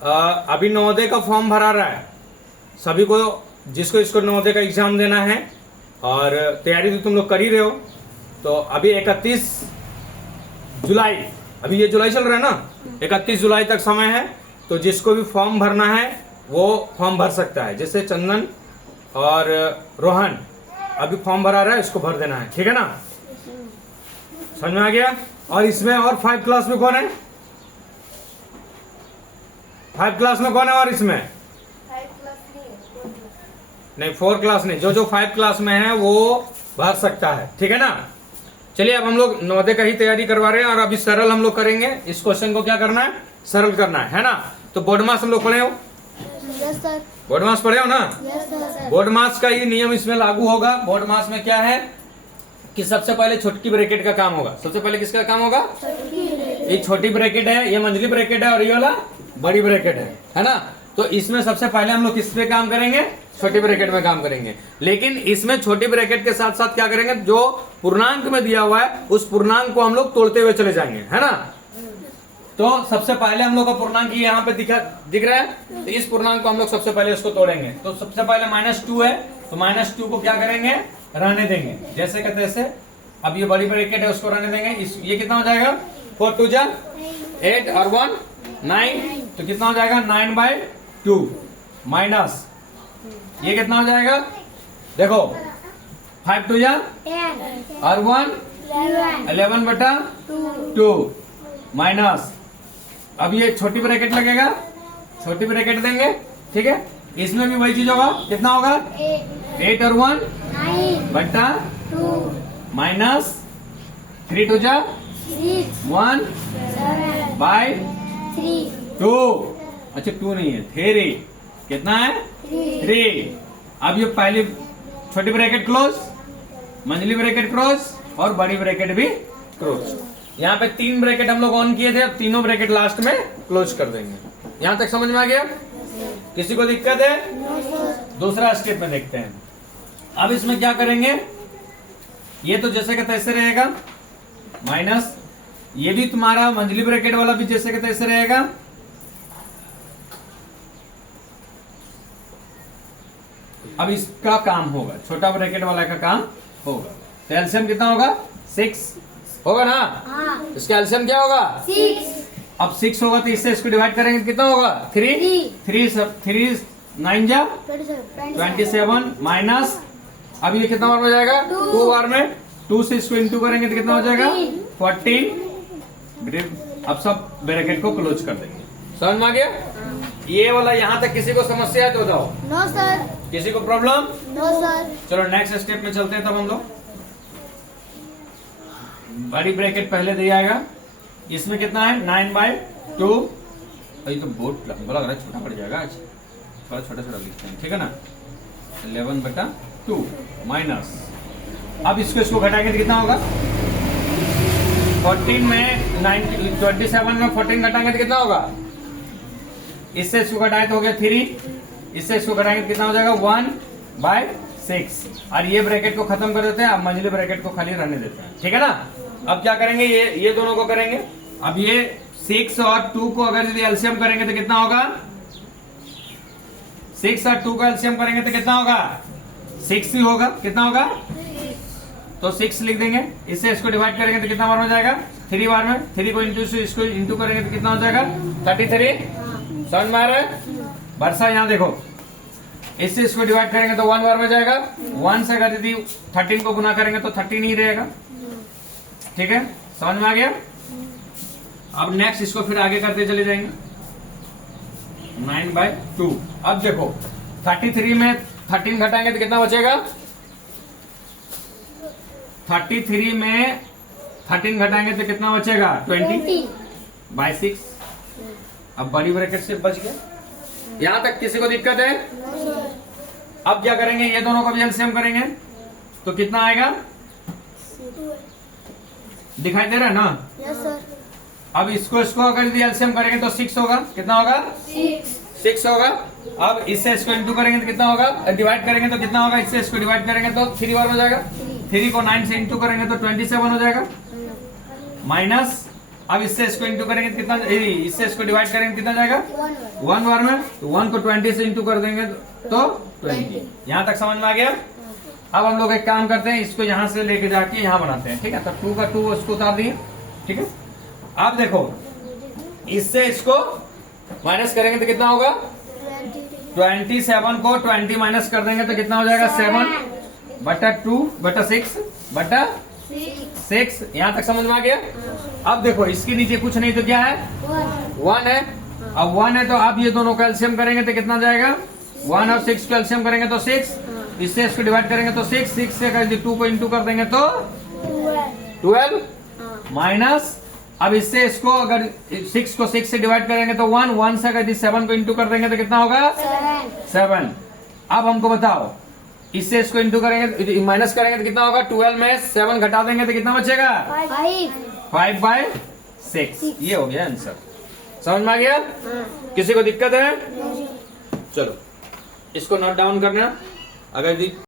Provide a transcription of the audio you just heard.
अभी नवोदय का फॉर्म भरा रहा है सभी को, जिसको इसको नवोदय का एग्जाम देना है और तैयारी तो तुम लोग कर ही रहे हो। तो अभी 31 जुलाई, अभी ये जुलाई चल रहा है ना, 31 जुलाई तक समय है। तो जिसको भी फॉर्म भरना है वो फॉर्म भर सकता है। जैसे चंदन और रोहन अभी फॉर्म भरा रहा है, इसको भर देना है, ठीक है ना। समझ में आ गया। और इसमें और 5 क्लास में कौन है? 5 क्लास में कौन है? और इसमें 5 क्लास नहीं, 4 क्लास नहीं, जो 5 क्लास में है वो भर सकता है, ठीक है ना। चलिए अब हम लोग नवोदय का ही तैयारी करवा रहे हैं और अभी सरल हम लोग करेंगे। इस क्वेश्चन को क्या करना है? सरल करना है ना। तो बोर्ड मास हम लोग पढ़े हो? Yes sir. बोर्ड मास पढ़े हो ना। Yes sir. बोर्ड मास का ये नियम इसमें लागू होगा। बोर्ड मास में क्या है कि सबसे पहले छोटी ब्रैकेट का काम होगा। सबसे पहले किसका काम होगा? ये छोटी ब्रैकेट है, ये मंझली ब्रैकेट है और ये वाला बड़ी ब्रैकेट है ना। तो इसमें सबसे पहले हम लोग किस पे काम करेंगे? छोटी ब्रैकेट में काम करेंगे। लेकिन इसमें छोटी ब्रैकेट के साथ साथ क्या करेंगे? जो पूर्णांक में दिया हुआ है उस पूर्णांक को हम लोग तोड़ते हुए चले जाएंगे, है ना। तो सबसे पहले हम लोग का पूर्णांक यहाँ पे दिख रहा है। तो इस पूर्णांक को हम लोग सबसे पहले इसको तोड़ेंगे। तो सबसे पहले -2 है, तो -2 को क्या करेंगे? रहने देंगे जैसे कि तैसे। अब ये बड़ी ब्रैकेट है उसको रहने देंगे। ये कितना हो जाएगा? 4 2 जा 8 और 1 9, तो कितना हो जाएगा? 9/2 माइनस ये कितना हो जाएगा? देखो 5 2 जा 10 और 1 11/2 माइनस। अब ये छोटी ब्रैकेट लगेगा, छोटी ब्रैकेट देंगे, ठीक है। इसमें भी वही चीज होगा। कितना होगा? 8 और 1 9/2 माइनस 3 2 जा 1 7/3 2। अच्छा 2 नहीं है, 3। कितना है? 3। अब ये पहली छोटी ब्रैकेट क्लोज, मंझली ब्रैकेट क्लोज और बड़ी ब्रैकेट भी क्लोज। यहाँ पे 3 ब्रैकेट हम लोग ऑन किए थे, अब तीनों ब्रैकेट लास्ट में क्लोज कर देंगे। यहाँ तक समझ में आ गया? किसी को दिक्कत है? दूसरा स्टेप में देखते हैं। अब इसमें क्या करेंगे? ये तो जैसे का तैसे रहेगा, माइनस ये भी तुम्हारा मंझली ब्रैकेट वाला भी जैसे का तैसे रहेगा। अब इसका काम होगा, छोटा ब्रैकेट वाला का काम होगा। तो एलसीएम कितना होगा? 6 होगा ना। हाँ। इसका एलसीएम क्या होगा? 6 अब 6 होगा तो इससे इसको डिवाइड करेंगे तो कितना होगा? 3 3 9 जा 27 माइनस। अब ये कितना बार में जाएगा? 2 बार में। 2 से इसको इंटू करेंगे तो कितना हो जाएगा? 14। अब सब ब्रैकेट को क्लोज कर देंगे। समझ में आ गया? ये वाला यहाँ तक किसी को समस्या है तो बताओ। No sir. किसी को प्रॉब्लम? No sir. चलो नेक्स्ट स्टेप में चलते हैं। तब हम लोग बड़ी ब्रैकेट पहले दिया जाएगा। इसमें कितना है? 9/2। ये तो बहुत लंबा लग रहा है, छोटा पड़ जाएगा। आज थोड़ा छोटा छोटा लिखते हैं, ठीक है ना। 11/2 माइनस। अब इसको घटाएंगे तो कितना होगा? 14 में 27 में 14 घटाएंगे तो कितना होगा? इससे इसको घटाए तो हो गया 3। इससे इसको घटाएंगे तो कितना हो जाएगा? 1/6। और ये ब्रैकेट को खत्म कर देते हैं। अब मंझली ब्रैकेट को खाली रहने देते हैं, ठीक है ना। अब क्या करेंगे? ये दोनों को करेंगे। अब ये 6 और 2 को अगर यदि एलसीएम करेंगे तो कितना होगा? 6 और 2 का एलसीएम करेंगे तो कितना होगा? 6 ही होगा। कितना होगा? तो 6 लिख देंगे। इससे इसको डिवाइड करेंगे तो कितना बार हो जाएगा? 3 बार में। 3 को इसको इंटू करेंगे तो कितना हो जाएगा? 33। समझ में आ रहा है? वर्षा यहाँ देखो, इससे इसको डिवाइड करेंगे तो 1 बार में जाएगा। 1 से अगर यदि 13 को गुना करेंगे तो 13 ही रहेगा, ठीक है। समझ में आ गया? अब नेक्स्ट इसको फिर आगे करते चले जाएंगे। 9/2। अब देखो 33 में 13 घटाएंगे तो कितना बचेगा? 33 में 13 घटाएंगे तो कितना बचेगा? 20/6। अब बड़ी ब्रैकेट से बच गया। यहां तक किसी को दिक्कत है? अब क्या करेंगे? ये दोनों को भी एलसीएम करेंगे तो कितना आएगा? दिखाई दे रहा है ना? Yes sir. अब इसको अगर यदि एलसीएम करेंगे तो 6 होगा। कितना होगा? 6 होगा। अब इससे इसको इंटू करेंगे तो कितना होगा? डिवाइड करेंगे तो कितना होगा? इससे इसको डिवाइड करेंगे तो 3 बार हो जाएगा। 3 को 9 से इंटू करेंगे तो 27 हो जाएगा। माइनस अब इससे इसको इंटू करेंगे तो कितना, इससे इसको डिवाइड करेंगे कितना जाएगा 1 बार में, तो 1 को 20 से इंटू कर देंगे तो 20। यहाँ तक समझ में आ गया। अब हम लोग एक काम करते हैं, इसको यहाँ से लेके जाके यहाँ बनाते हैं, ठीक है। तो 2 का 2 उसको उतार दिए, ठीक है। अब देखो इससे इसको माइनस करेंगे तो कितना होगा 27 को 20 माइनस कर देंगे तो कितना हो जाएगा 7 बटा 2 बटा 6 बटा 6। यहाँ तक समझ में आ गया। अब देखो इसके नीचे कुछ नहीं तो क्या है 1 है। अब 1 है तो अब ये दोनों कैल्शियम करेंगे तो कितना जाएगा 1 और 6 कैल्शियम करेंगे तो 6, इससे इसको डिवाइड करेंगे तो 6 से अगर 2 को इंटू कर देंगे तो 12 माइनस, अब इससे इसको अगर 6 को 6 से डिवाइड करेंगे तो 1 से अगर 7 को इंटू कर देंगे तो कितना होगा 7। अब हमको बताओ इससे इसको इंटू करेंगे माइनस करेंगे तो कितना होगा 12 में 7 घटा देंगे तो कितना बचेगा 5/6। ये हो गया आंसर। समझ में आ गया। किसी को दिक्कत है? चलो इसको नोट डाउन करना। अगर